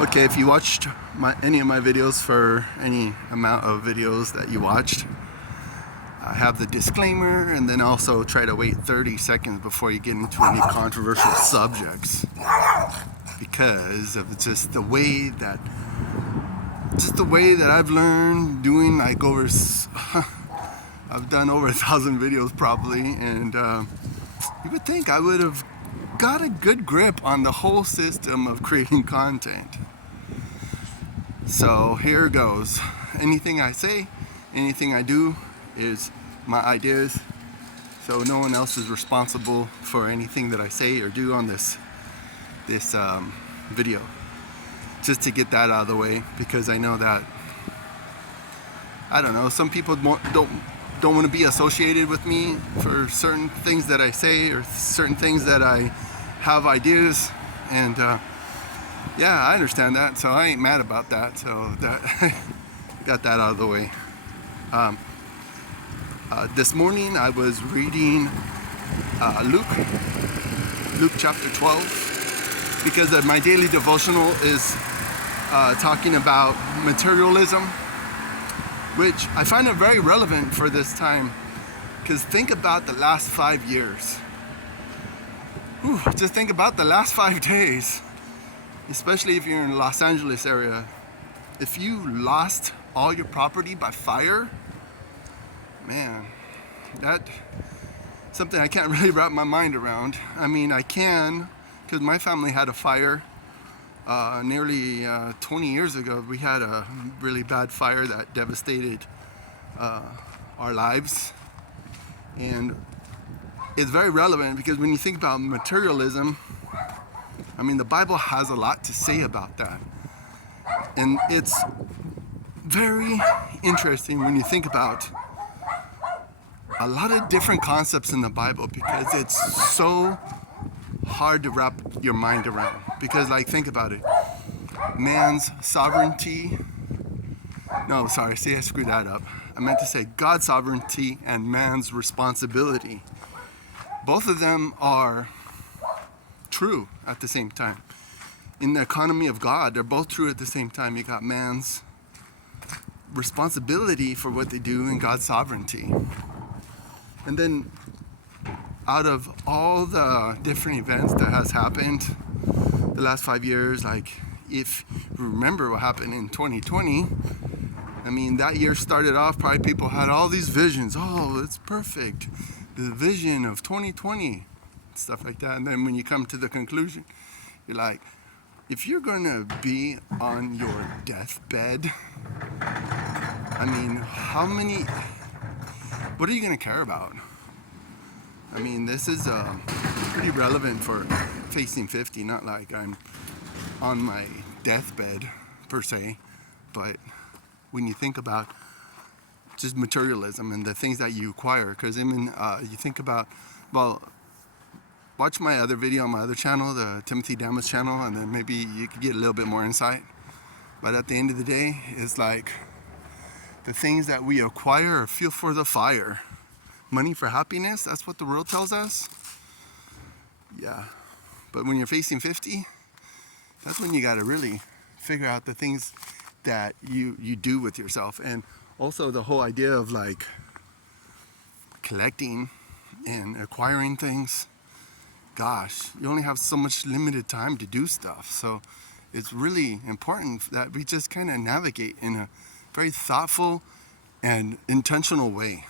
Okay, if you watched any of my videos for any amount of videos that you watched, I have the disclaimer, and then also try to wait 30 seconds before you get into any controversial subjects, because of just the way that I've learned doing like I've done over 1,000 videos probably, and you would think I would have got a good grip on the whole system of creating content. So here goes. Anything I say, anything I do is my ideas. So no one else is responsible for anything that I say or do on this video. Just to get that out of the way, because I know that, I don't know, some people don't want to be associated with me for certain things that I say or certain things that I have ideas, and yeah, I understand that, so I ain't mad about that. So that got that out of the way. This morning I was reading Luke chapter 12, because my daily devotional is talking about materialism, which I find it very relevant for this time. Because think about the last 5 years. Just think about the last 5 days. Especially if you're in the Los Angeles area. If you lost all your property by fire, man, that's something I can't really wrap my mind around. I mean, I can, because my family had a fire nearly 20 years ago. We had a really bad fire that devastated our lives. And it's very relevant because when you think about materialism, I mean, the Bible has a lot to say about that. And it's very interesting when you think about a lot of different concepts in the Bible, because it's so hard to wrap your mind around. Because, like, think about it. Man's sovereignty. No, sorry, see, I screwed that up. I meant to say God's sovereignty and man's responsibility. Both of them are true at the same time. In the economy of God, they're both true at the same time. You got man's responsibility for what they do and God's sovereignty. And then out of all the different events that has happened the last 5 years, like if you remember what happened in 2020, I mean, that year started off, probably people had all these visions. Oh, it's perfect. The vision of 2020. Stuff like that. And then when you come to the conclusion, you're like, if you're going to be on your deathbed, I mean, what are you going to care about? I mean, this is pretty relevant for facing 50, not like I'm on my deathbed per se, but when you think about just materialism and the things that you acquire, because I mean, you think about, well, watch my other video on my other channel, the Timothy Damas channel, and then maybe you could get a little bit more insight. But at the end of the day, it's like the things that we acquire are fuel for the fire. Money for happiness, that's what the world tells us. Yeah. But when you're facing 50, that's when you got to really figure out the things that you do with yourself. And also the whole idea of like collecting and acquiring things. Gosh, you only have so much limited time to do stuff. So it's really important that we just kind of navigate in a very thoughtful and intentional way.